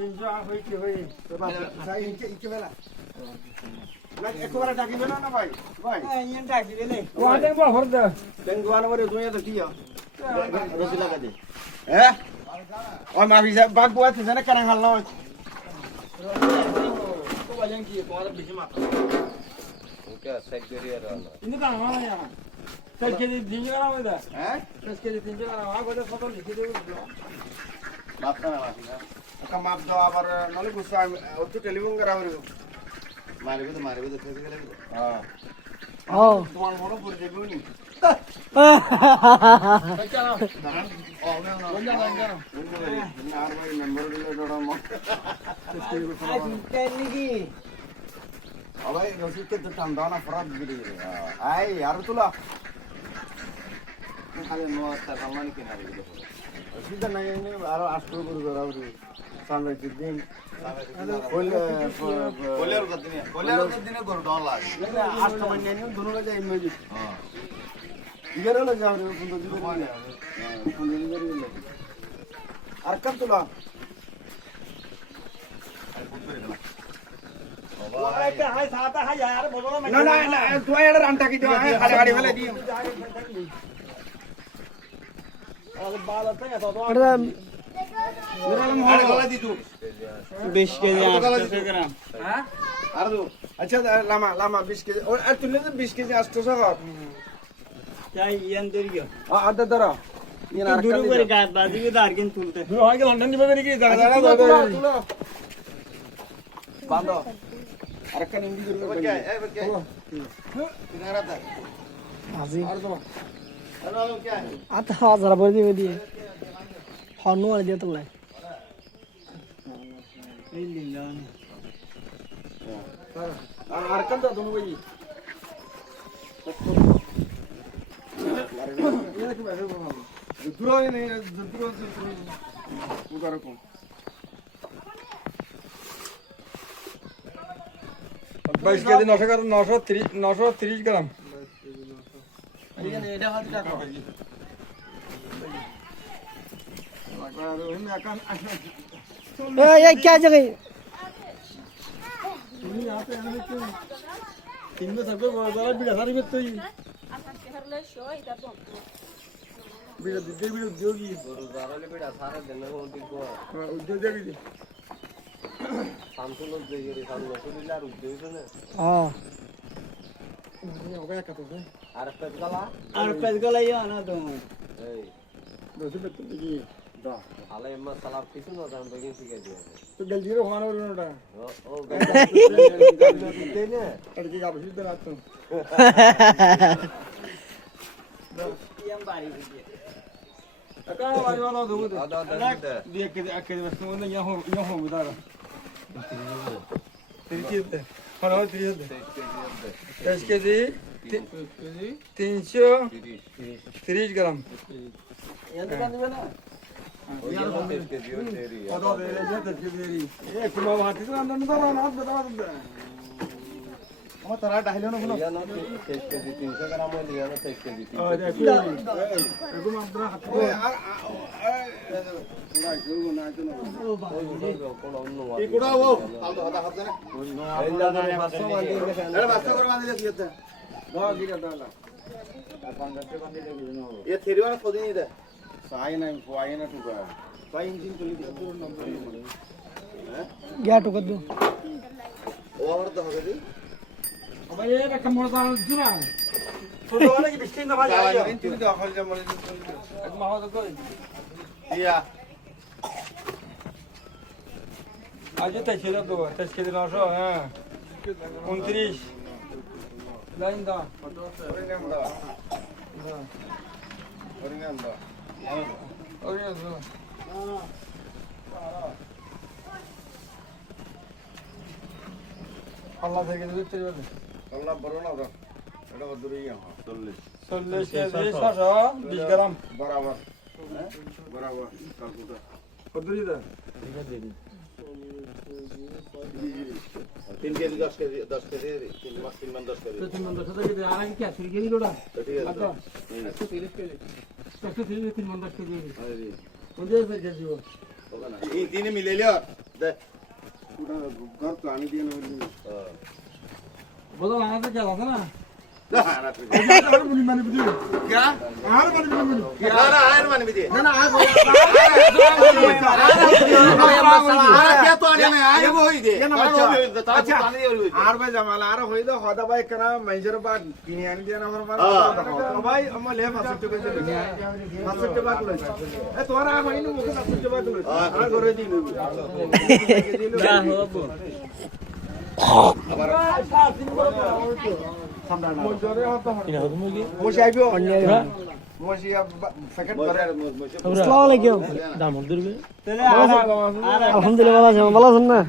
তিনশো হয়েছে হয়ে ইকে বেলা না একবার ডাকিবে না ভাই ভাই ইয়ে ডাকি দিলে ওয়াদে বা হরদা বেঙ্গুয়ান করে দুনিয়া তো কি রসি লাগা দে হ্যাঁ ওই মাফি সাহেব বাগ বুয়া থেকে না কারণ হাল না তো বলেন কি তোমার বেশি মাথা ওকে সাইড করে আর কিন্তু না আমার না তাই কেজি 300 গ্রাম হইদা হ্যাঁ তাই কেজি 300 গ্রাম আগে কত লিখে দেব মাপ না মাফি না ওটা মাপ দাও আবার নলে গুছা ও তো টেলিফোন করা হবে মারবে তো ফেসে গেলে হ্যাঁ ও তোমার বড় করে দেবো নি চলো আর ভাই নম্বর দিলে ডড়া মত আজ কেন কি ভাই রসিদ কে তো টান দাও না ফরাদ দিবি আই আর তুলা খালি নোয়াটা সালমানি কিনারে গেল রসিদ নাই আর আষ্টর করে করা হবে সামনে দিন কোলের দিনে গরু ডন লাগে আষ্ট মাইনে নিও দুনো লাগে এমনি হ্যাঁ ইগারে লাগে আর বন্ধু দিবে আর কত তুলা একটা হাই সাতা হাই यार বলো না না না তুই এটা রান্তা কি দিও খালি গাড়ি ফেলে দিও আর বাল আছে তো এটা আর গলা দি তু 20 কেজি 800 গ্রাম হ্যাঁ আর দু আচ্ছা লামা 20 কেজি আর তুই 20 কেজি 800 কর চাই ইয়ান দরিও আদা ধরো দূর করে গাছ বাজিয়ে দাঁড় কিন তুলতে হয় কি লন্ডন দিবে কি দাদা তুলো বাঁধো আর একটা নিম্বি করে ওকে এই ওকে কিনারে দা আজি আর তো হ্যালো ওকে আতা হাজার বড় দিবে দিয়ে হনু আর দিয়ে তোলাই এই লিলান আর কত দুনো ভাই দূর নেই দূর উগার কোন 22 কেজি 930 গ্রাম এটা হাত টাকা ए क्या जगह তুমি আপে আমি তো তিনবে সবে বড় বিড়া সারি মত তুই বিড়া দিতে বিড়া উদ্যোগী গরু জারালে বেড়া সারা দিন ওটি কো উদ্যোগী দি সামসুল দেইরে সামনে কইলা আর উদ্যোগী না हां ওকে কত আর পেটগালা আর পেজ গলাই না তো এই দোষ পেতে কি দা আলে এম্মা সালাম কিছু না জান বেগিন শিখে দিও তো গলজিরো খানা ওটা ও দিতে না আর কি গাব সিদ্ধ রাত তো ইয়াম বাড়ি দিয়ে আকা বাড়ি वाला দো দো আদা আদা দিয়ে কে বস্তু না ইয়া হো বিদারা তিরিতে খানা তিরিতে 10 কেজি 330 গ্রাম এত দাম দিবে না কত দেরে যেতে কেজি এ কুমা হাতি তো আন্দন তো না বতা বতা আমার তারা ডাইলো না কোনো লিয়া না 300 গ্রাম লিয়া না 6 কেজি ও দেখো এগুলো আমরা হাতি না জুগো না তো না কোন অন্য কি কুড়া ও আলতো হাতা হাত না এই লাগা বাসা বাঁধি গেছে এর বাস্তা করে বাঁধি দিয়েছে দাও গিরা দাও ये थेरी वाला खोदी नहीं दे साई ना टुका साई इंजन तो लिखा पूरा नंबर है गया टुकत दो ओवर तो हो गई ভাই এটা কেমন দাঁড়াল দিনা ছোট হলে কি বৃষ্টি না ভাই चला इंजन तो आखिर जब मरे এক মাহ তো কই दिया আজ তাই ছিল তো তাই ছিল 900 হ্যাঁ 29 লাইন দা और नाम दा और नाम दा ওরে তো আল্লাহ থেকে দিতে বলে अल्लाह बरो ना दा এটা বদুরি হ্যাঁ 40 কেজি 620 গ্রাম बराबर बराबर কালকুটা কতরি দা 3 কেজি 10 কেজি 10 কেজি 3 মাস 3 মান 10 কেজি তো তুমি মন্দ সাথে কি আর কি আছে কেজি লোড়া ঠিক আছে 130 কেজি 130 তিন মন্দ কেজি আরে ওদের সে কেজি ওখানে এই তিনে মিলে লিয়া দে ঘর তো আমি দিয়ে নেব বোঝা লাগাতে কে আছে না না আয়ের মানে বিদে না আর ভাই জামাল আর হই দো হদা ভাই কেন মেজর বা কিনে আনি দিয়ে না ভাই আমার লে 65 টাকা চলে 65 টাকা লইছ এ তোরা আর হইনি মুখে 65 টাকা লইছ আর ঘরে দি যা হবো মশি আইবো মশি সেকেন্ড করে আসসালামু আলাইকুম দাম দিবে আলহামদুলিল্লাহ ভালো আছেন ভালো আছেন না